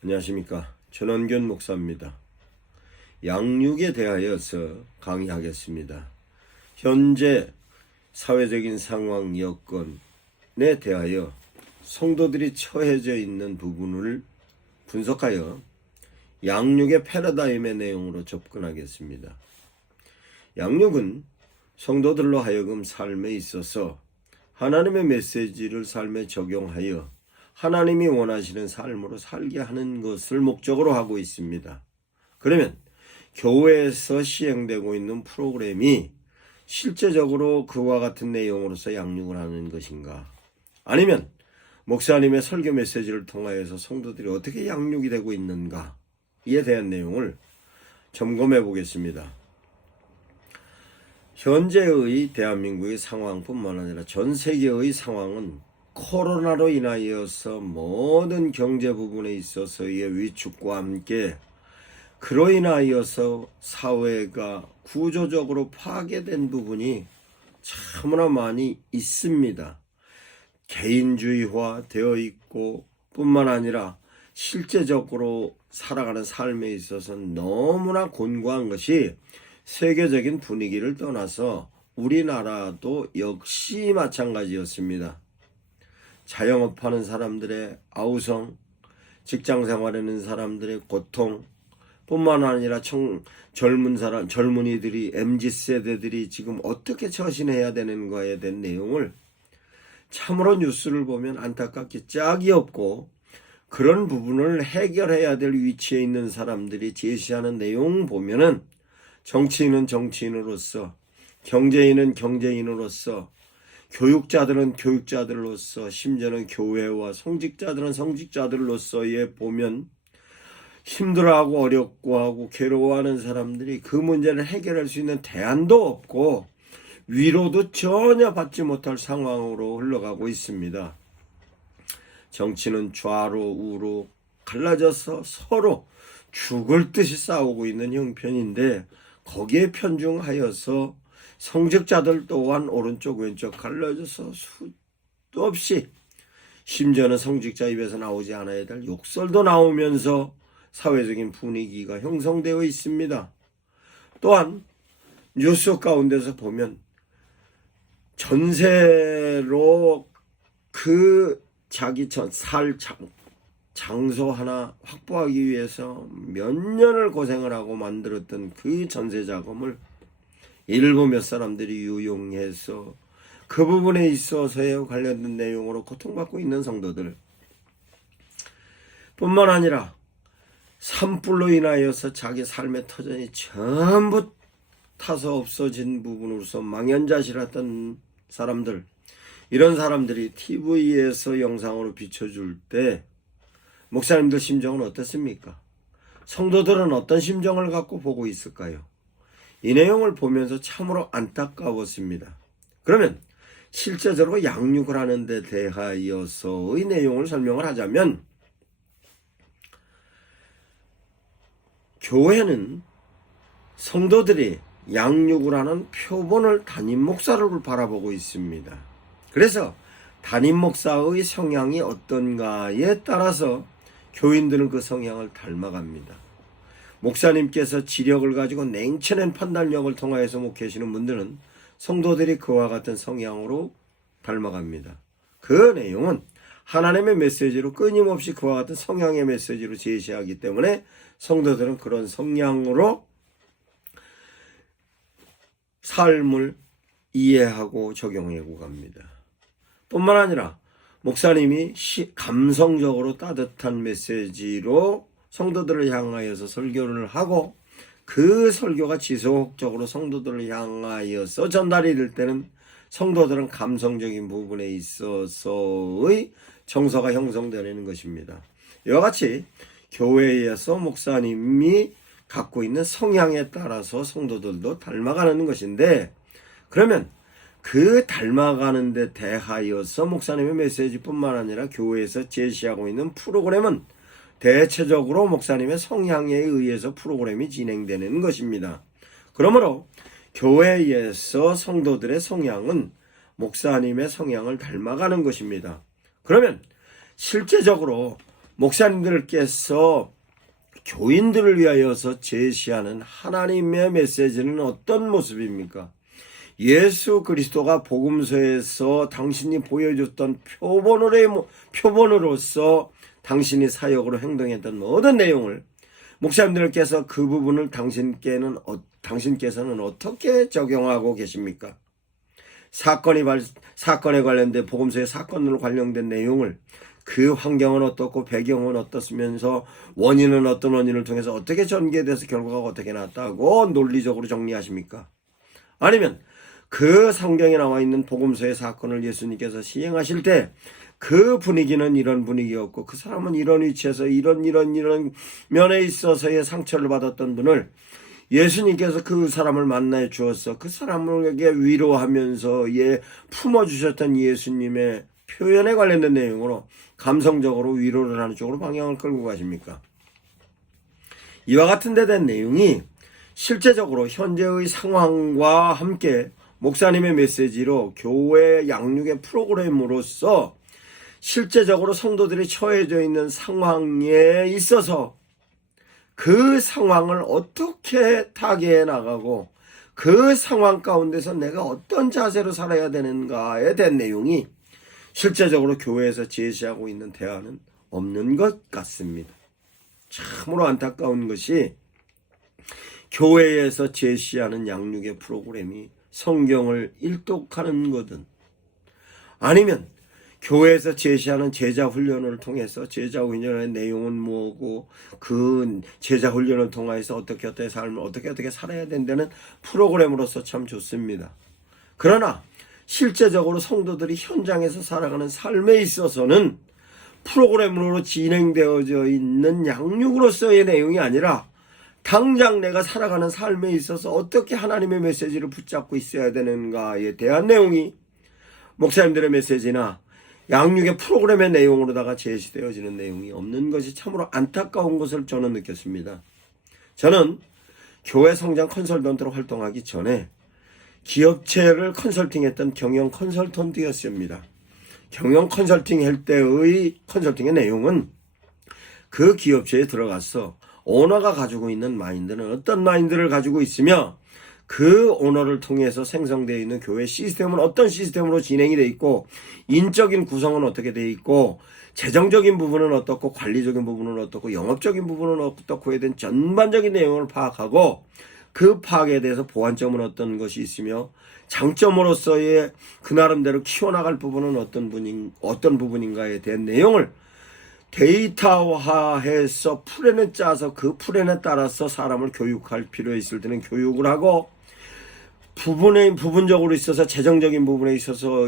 안녕하십니까. 전원균 목사입니다. 양육에 대하여서 강의하겠습니다. 현재 사회적인 상황 여건에 대하여 성도들이 처해져 있는 부분을 분석하여 양육의 패러다임의 내용으로 접근하겠습니다. 양육은 성도들로 하여금 삶에 있어서 하나님의 메시지를 삶에 적용하여 하나님이 원하시는 삶으로 살게 하는 것을 목적으로 하고 있습니다. 그러면 교회에서 시행되고 있는 프로그램이 실제적으로 그와 같은 내용으로서 양육을 하는 것인가? 아니면 목사님의 설교 메시지를 통하여서 성도들이 어떻게 양육이 되고 있는가에 대한 내용을 점검해 보겠습니다. 현재의 대한민국의 상황뿐만 아니라 전 세계의 상황은 코로나로 인하여서 모든 경제 부분에 있어서의 위축과 함께 그로 인하여서 사회가 구조적으로 파괴된 부분이 참으나 많이 있습니다. 개인주의화 되어 있고 뿐만 아니라 실제적으로 살아가는 삶에 있어서 너무나 곤고한 것이 세계적인 분위기를 떠나서 우리나라도 역시 마찬가지였습니다. 자영업하는 사람들의 아우성, 직장생활하는 사람들의 고통 뿐만 아니라 젊은이들이 MZ세대들이 지금 어떻게 처신해야 되는가에 대한 내용을 참으로 뉴스를 보면 안타깝게 짝이 없고 그런 부분을 해결해야 될 위치에 있는 사람들이 제시하는 내용 보면은 정치인은 정치인으로서, 경제인은 경제인으로서, 교육자들은 교육자들로서, 심지어는 교회와 성직자들은 성직자들로서에 보면 힘들어하고 어렵고 하고 괴로워하는 사람들이 그 문제를 해결할 수 있는 대안도 없고 위로도 전혀 받지 못할 상황으로 흘러가고 있습니다. 정치는 좌로 우로 갈라져서 서로 죽을 듯이 싸우고 있는 형편인데 거기에 편중하여서 성직자들 또한 오른쪽 왼쪽 갈라져서 수도 없이 심지어는 성직자 입에서 나오지 않아야 될 욕설도 나오면서 사회적인 분위기가 형성되어 있습니다. 또한 뉴스 가운데서 보면 전세로 그 자기 살 장소 하나 확보하기 위해서 몇 년을 고생을 하고 만들었던 그 전세 자금을 일부 몇 사람들이 유용해서 그 부분에 있어서에 관련된 내용으로 고통받고 있는 성도들 뿐만 아니라 산불로 인하여서 자기 삶의 터전이 전부 타서 없어진 부분으로서 망연자실했던 사람들, 이런 사람들이 TV에서 영상으로 비춰줄 때 목사님들 심정은 어떻습니까? 성도들은 어떤 심정을 갖고 보고 있을까요? 이 내용을 보면서 참으로 안타까웠습니다. 그러면 실제적으로 양육을 하는 데 대하여서의 내용을 설명을 하자면 교회는 성도들이 양육을 하는 표본을 담임 목사를 바라보고 있습니다. 그래서 담임 목사의 성향이 어떤가에 따라서 교인들은 그 성향을 닮아갑니다. 목사님께서 지력을 가지고 냉철한 판단력을 통하여서 목회하시는 분들은 성도들이 그와 같은 성향으로 닮아갑니다. 그 내용은 하나님의 메시지로 끊임없이 그와 같은 성향의 메시지로 제시하기 때문에 성도들은 그런 성향으로 삶을 이해하고 적용하고 갑니다. 뿐만 아니라 목사님이 감성적으로 따뜻한 메시지로 성도들을 향하여서 설교를 하고 그 설교가 지속적으로 성도들을 향하여서 전달이 될 때는 성도들은 감성적인 부분에 있어서의 정서가 형성되는 것입니다. 이와 같이 교회에서 목사님이 갖고 있는 성향에 따라서 성도들도 닮아가는 것인데, 그러면 그 닮아가는 데 대하여서 목사님의 메시지뿐만 아니라 교회에서 제시하고 있는 프로그램은 대체적으로 목사님의 성향에 의해서 프로그램이 진행되는 것입니다. 그러므로 교회에서 성도들의 성향은 목사님의 성향을 닮아가는 것입니다. 그러면 실제적으로 목사님들께서 교인들을 위하여서 제시하는 하나님의 메시지는 어떤 모습입니까? 예수 그리스도가 복음서에서 당신이 보여줬던 표본으로서 당신이 사역으로 행동했던 모든 내용을 목사님들께서 그 부분을 당신께서는 어떻게 적용하고 계십니까? 사건에 관련된 복음서의 사건으로 관련된 내용을 그 환경은 어떻고 배경은 어떻으면서 원인은 어떤 원인을 통해서 어떻게 전개돼서 결과가 어떻게 났다고 논리적으로 정리하십니까? 아니면 그 성경에 나와 있는 복음서의 사건을 예수님께서 시행하실 때 그 분위기는 이런 분위기였고 그 사람은 이런 위치에서 이런 면에 있어서의 상처를 받았던 분을 예수님께서 그 사람을 만나해 주어서 그 사람에게 위로하면서 품어주셨던 예수님의 표현에 관련된 내용으로 감성적으로 위로를 하는 쪽으로 방향을 끌고 가십니까? 이와 같은 데 대한 내용이 실제적으로 현재의 상황과 함께 목사님의 메시지로 교회 양육의 프로그램으로서 실제적으로 성도들이 처해져 있는 상황에 있어서 그 상황을 어떻게 타개해 나가고 그 상황 가운데서 내가 어떤 자세로 살아야 되는가에 대한 내용이 실제적으로 교회에서 제시하고 있는 대안은 없는 것 같습니다. 참으로 안타까운 것이 교회에서 제시하는 양육의 프로그램이 성경을 일독하는 거든 아니면 교회에서 제시하는 제자훈련을 통해서 제자훈련의 내용은 뭐고 그 제자훈련을 통해서 어떻게 삶을 어떻게 살아야 된다는 프로그램으로서 참 좋습니다. 그러나 실제적으로 성도들이 현장에서 살아가는 삶에 있어서는 프로그램으로 진행되어져 있는 양육으로서의 내용이 아니라 당장 내가 살아가는 삶에 있어서 어떻게 하나님의 메시지를 붙잡고 있어야 되는가에 대한 내용이 목사님들의 메시지나 양육의 프로그램의 내용으로다가 제시되어지는 내용이 없는 것이 참으로 안타까운 것을 저는 느꼈습니다. 저는 교회 성장 컨설턴트로 활동하기 전에 기업체를 컨설팅했던 경영 컨설턴트였습니다. 경영 컨설팅 할 때의 컨설팅의 내용은 그 기업체에 들어가서 오너가 가지고 있는 마인드는 어떤 마인드를 가지고 있으며 그 오너를 통해서 생성되어 있는 교회 시스템은 어떤 시스템으로 진행이 되어 있고 인적인 구성은 어떻게 되어 있고 재정적인 부분은 어떻고 관리적인 부분은 어떻고 영업적인 부분은 어떻고에 대한 전반적인 내용을 파악하고 그 파악에 대해서 보완점은 어떤 것이 있으며 장점으로서의 그 나름대로 키워나갈 부분은 어떤 부분인가에 대한 내용을 데이터화해서 플랜을 짜서 그 플랜에 따라서 사람을 교육할 필요 있을 때는 교육을 하고 부분적으로 있어서 재정적인 부분에 있어서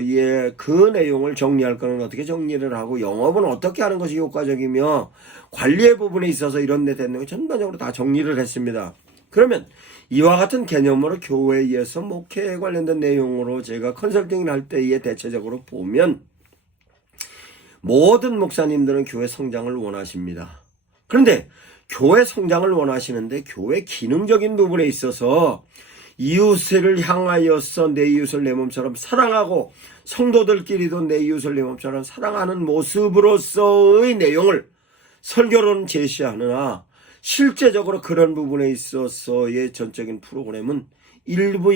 그 내용을 정리할 거는 어떻게 정리를 하고 영업은 어떻게 하는 것이 효과적이며 관리의 부분에 있어서 이런 데 대한 내용 전반적으로 다 정리를 했습니다. 그러면 이와 같은 개념으로 교회에서 목회에 관련된 내용으로 제가 컨설팅을 할 때에 대체적으로 보면 모든 목사님들은 교회 성장을 원하십니다. 그런데 교회 성장을 원하시는데 교회 기능적인 부분에 있어서 이웃을 향하여서 내 이웃을 내 몸처럼 사랑하고 성도들끼리도 내 이웃을 내 몸처럼 사랑하는 모습으로서의 내용을 설교로는 제시하느나 실제적으로 그런 부분에 있어서의 전적인 프로그램은 일부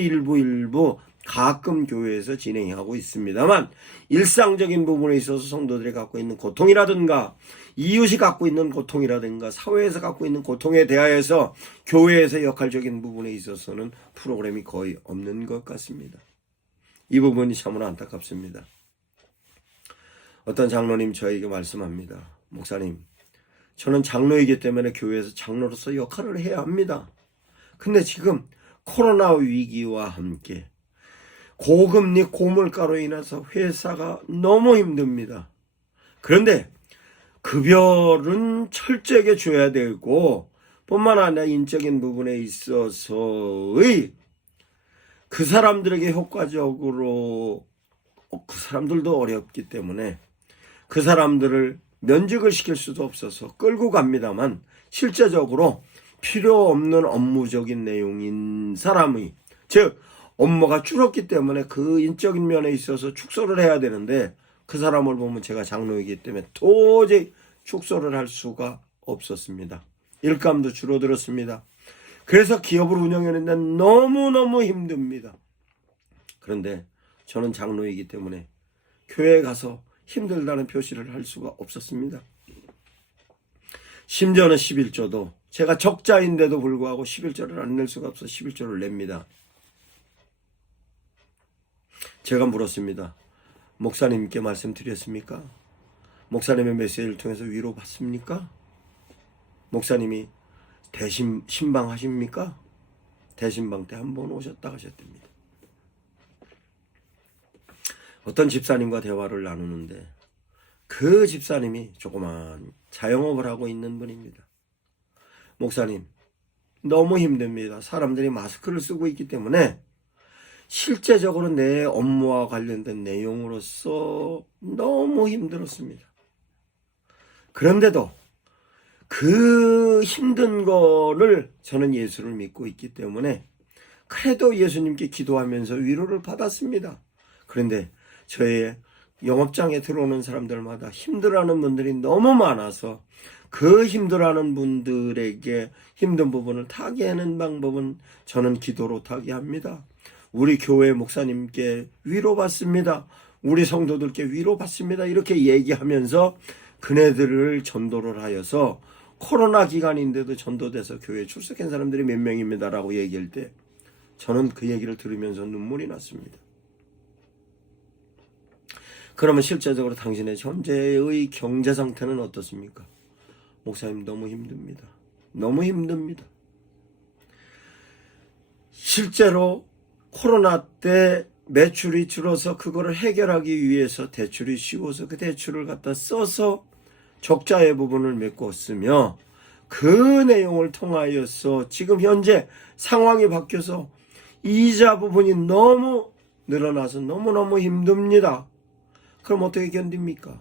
가끔 교회에서 진행하고 있습니다만 일상적인 부분에 있어서 성도들이 갖고 있는 고통이라든가 이웃이 갖고 있는 고통이라든가 사회에서 갖고 있는 고통에 대하여서 교회에서 역할적인 부분에 있어서는 프로그램이 거의 없는 것 같습니다. 이 부분이 참으로 안타깝습니다. 어떤 장로님 저에게 말씀합니다. 목사님, 저는 장로이기 때문에 교회에서 장로로서 역할을 해야 합니다. 근데 지금 코로나 위기와 함께 고금리 고물가로 인해서 회사가 너무 힘듭니다. 그런데 급여는 철저하게 줘야 되고 뿐만 아니라 인적인 부분에 있어서의 그 사람들에게 효과적으로 그 사람들도 어렵기 때문에 그 사람들을 면직을 시킬 수도 없어서 끌고 갑니다만 실제적으로 필요 없는 업무적인 내용인 사람의 즉 업무가 줄었기 때문에 그 인적인 면에 있어서 축소를 해야 되는데 그 사람을 보면 제가 장로이기 때문에 도저히 축소를 할 수가 없었습니다. 일감도 줄어들었습니다. 그래서 기업을 운영하는데 너무너무 힘듭니다. 그런데 저는 장로이기 때문에 교회에 가서 힘들다는 표시를 할 수가 없었습니다. 심지어는 11조도 제가 적자인데도 불구하고 11조를 안 낼 수가 없어 11조를 냅니다. 제가 물었습니다. 목사님께 말씀드렸습니까? 목사님의 메시지를 통해서 위로받습니까? 목사님이 신방하십니까? 대신방 때 한 번 오셨다 하셨답니다. 어떤 집사님과 대화를 나누는데 그 집사님이 조그만 자영업을 하고 있는 분입니다. 목사님, 너무 힘듭니다. 사람들이 마스크를 쓰고 있기 때문에 실제적으로 내 업무와 관련된 내용으로서 너무 힘들었습니다. 그런데도 그 힘든 거를 저는 예수를 믿고 있기 때문에 그래도 예수님께 기도하면서 위로를 받았습니다. 그런데 저의 영업장에 들어오는 사람들마다 힘들어하는 분들이 너무 많아서 그 힘들어하는 분들에게 힘든 부분을 타개하는 방법은 저는 기도로 타개합니다. 우리 교회 목사님께 위로받습니다. 우리 성도들께 위로받습니다. 이렇게 얘기하면서 그네들을 전도를 하여서 코로나 기간인데도 전도돼서 교회에 출석한 사람들이 몇 명입니다라고 얘기할 때 저는 그 얘기를 들으면서 눈물이 났습니다. 그러면 실제적으로 당신의 현재의 경제 상태는 어떻습니까? 목사님, 너무 힘듭니다. 너무 힘듭니다. 실제로 코로나 때 매출이 줄어서 그거를 해결하기 위해서 대출이 쉬워서 그 대출을 갖다 써서 적자의 부분을 메꿨으며 그 내용을 통하여서 지금 현재 상황이 바뀌어서 이자 부분이 너무 늘어나서 너무너무 힘듭니다. 그럼 어떻게 견딥니까?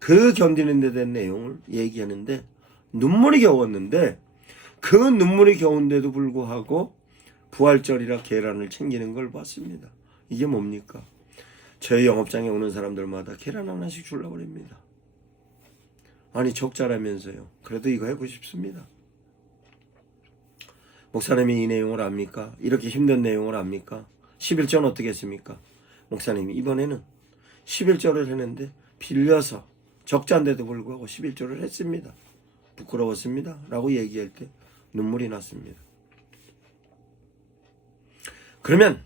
그 견디는 데 대한 내용을 얘기하는데 눈물이 겨웠는데 그 눈물이 겨운데도 불구하고 부활절이라 계란을 챙기는 걸 봤습니다. 이게 뭡니까? 저희 영업장에 오는 사람들마다 계란 하나씩 주려고 합니다. 아니 적자라면서요. 그래도 이거 하고 싶습니다. 목사님이 이 내용을 압니까? 이렇게 힘든 내용을 압니까? 11조는 어떻게 했습니까? 목사님이 이번에는 11조를 했는데 빌려서 적자인데도 불구하고 11조를 했습니다. 부끄러웠습니다. 라고 얘기할 때 눈물이 났습니다. 그러면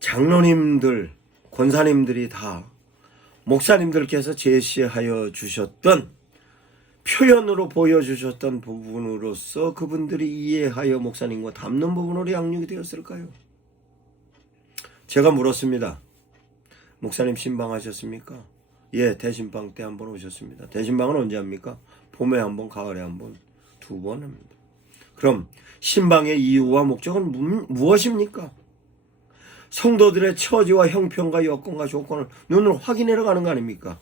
장로님들, 권사님들이 다 목사님들께서 제시하여 주셨던 표현으로 보여주셨던 부분으로서 그분들이 이해하여 목사님과 닮는 부분으로 양육이 되었을까요? 제가 물었습니다. 목사님 신방하셨습니까? 예, 대신방 때 한 번 오셨습니다. 대신방은 언제 합니까? 봄에 한 번, 가을에 한 번, 2번 합니다. 그럼 신방의 이유와 목적은 무엇입니까? 성도들의 처지와 형편과 여건과 조건을 눈으로 확인하러 가는 거 아닙니까?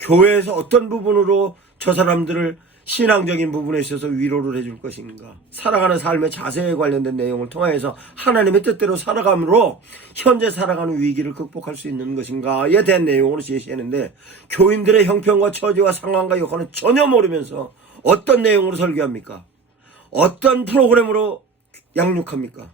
교회에서 어떤 부분으로 저 사람들을 신앙적인 부분에 있어서 위로를 해줄 것인가, 살아가는 삶의 자세에 관련된 내용을 통해서 하나님의 뜻대로 살아감으로 현재 살아가는 위기를 극복할 수 있는 것인가에 대한 내용으로 제시했는데 교인들의 형편과 처지와 상황과 여건을 전혀 모르면서 어떤 내용으로 설교합니까? 어떤 프로그램으로 양육합니까?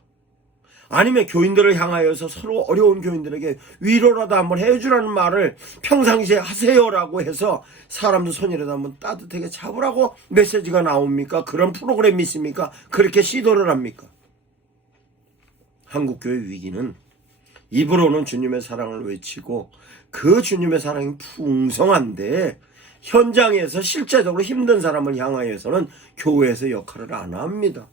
아니면 교인들을 향하여서 서로 어려운 교인들에게 위로라도 한번 해주라는 말을 평상시에 하세요라고 해서 사람들 손이라도 한번 따뜻하게 잡으라고 메시지가 나옵니까? 그런 프로그램이 있습니까? 그렇게 시도를 합니까? 한국교회 위기는 입으로는 주님의 사랑을 외치고 그 주님의 사랑이 풍성한데 현장에서 실제적으로 힘든 사람을 향하여서는 교회에서 역할을 안 합니다.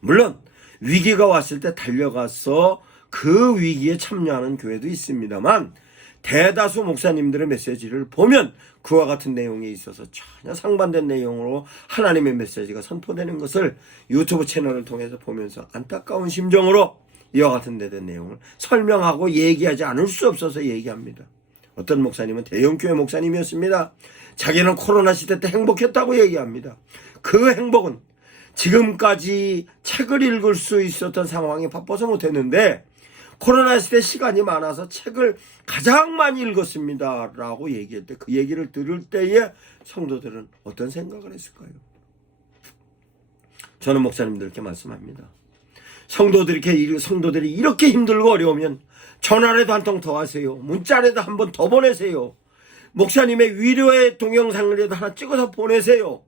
물론 위기가 왔을 때 달려가서 그 위기에 참여하는 교회도 있습니다만 대다수 목사님들의 메시지를 보면 그와 같은 내용에 있어서 전혀 상반된 내용으로 하나님의 메시지가 선포되는 것을 유튜브 채널을 통해서 보면서 안타까운 심정으로 이와 같은 데 대한 내용을 설명하고 얘기하지 않을 수 없어서 얘기합니다. 어떤 목사님은 대형교회 목사님이었습니다. 자기는 코로나 시대 때 행복했다고 얘기합니다. 그 행복은 지금까지 책을 읽을 수 있었던 상황이 바빠서 못했는데 코로나 시대 시간이 많아서 책을 가장 많이 읽었습니다 라고 얘기했대. 그 얘기를 들을 때에 성도들은 어떤 생각을 했을까요? 저는 목사님들께 말씀합니다. 성도들이 이렇게 힘들고 어려우면 전화라도 한 통 더 하세요. 문자라도 한 번 더 보내세요. 목사님의 위로의 동영상이라도 하나 찍어서 보내세요.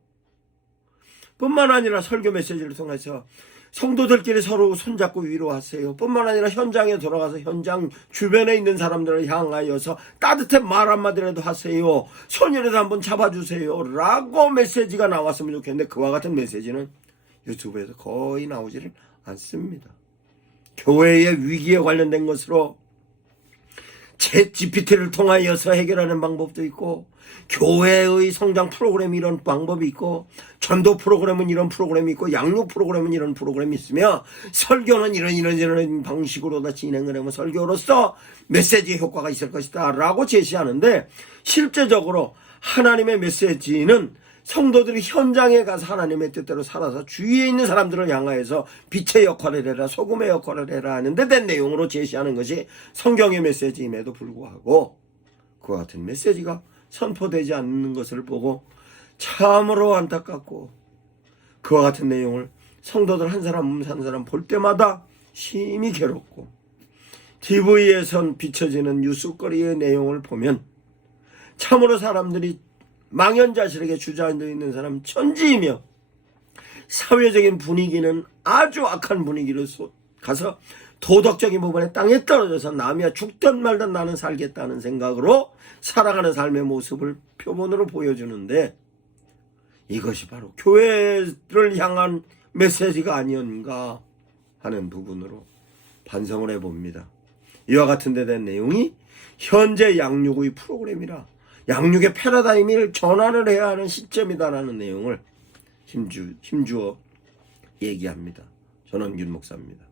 뿐만 아니라 설교 메시지를 통해서 성도들끼리 서로 손잡고 위로하세요. 뿐만 아니라 현장에 돌아가서 현장 주변에 있는 사람들을 향하여서 따뜻한 말 한마디라도 하세요. 손이라도 한번 잡아주세요 라고 메시지가 나왔으면 좋겠는데, 그와 같은 메시지는 유튜브에서 거의 나오지를 않습니다. 교회의 위기에 관련된 것으로 챗GPT를 통하여서 해결하는 방법도 있고, 교회의 성장 프로그램이 이런 방법이 있고, 전도 프로그램은 이런 프로그램이 있고, 양육 프로그램은 이런 프로그램이 있으며, 설교는 이런 방식으로 다 진행을 하면 설교로서 메시지 효과가 있을 것이다 라고 제시하는데, 실제적으로 하나님의 메시지는 성도들이 현장에 가서 하나님의 뜻대로 살아서 주위에 있는 사람들을 향하여서 빛의 역할을 해라, 소금의 역할을 해라 하는데 된 내용으로 제시하는 것이 성경의 메시지임에도 불구하고, 그와 같은 메시지가 선포되지 않는 것을 보고 참으로 안타깝고, 그와 같은 내용을 성도들 한 사람 한 사람 볼 때마다 심히 괴롭고, TV에선 비춰지는 뉴스거리의 내용을 보면 참으로 사람들이 망연자실에게 주저앉아 있는 사람 천지이며, 사회적인 분위기는 아주 악한 분위기로 가서 도덕적인 부분에 땅에 떨어져서 남이야 죽든 말든 나는 살겠다는 생각으로 살아가는 삶의 모습을 표본으로 보여주는데, 이것이 바로 교회를 향한 메시지가 아니었는가 하는 부분으로 반성을 해봅니다. 이와 같은 데 대한 내용이 현재 양육의 프로그램이라, 양육의 패러다임을 전환을 해야 하는 시점이다라는 내용을 힘주어 얘기합니다. 전원균 목사입니다.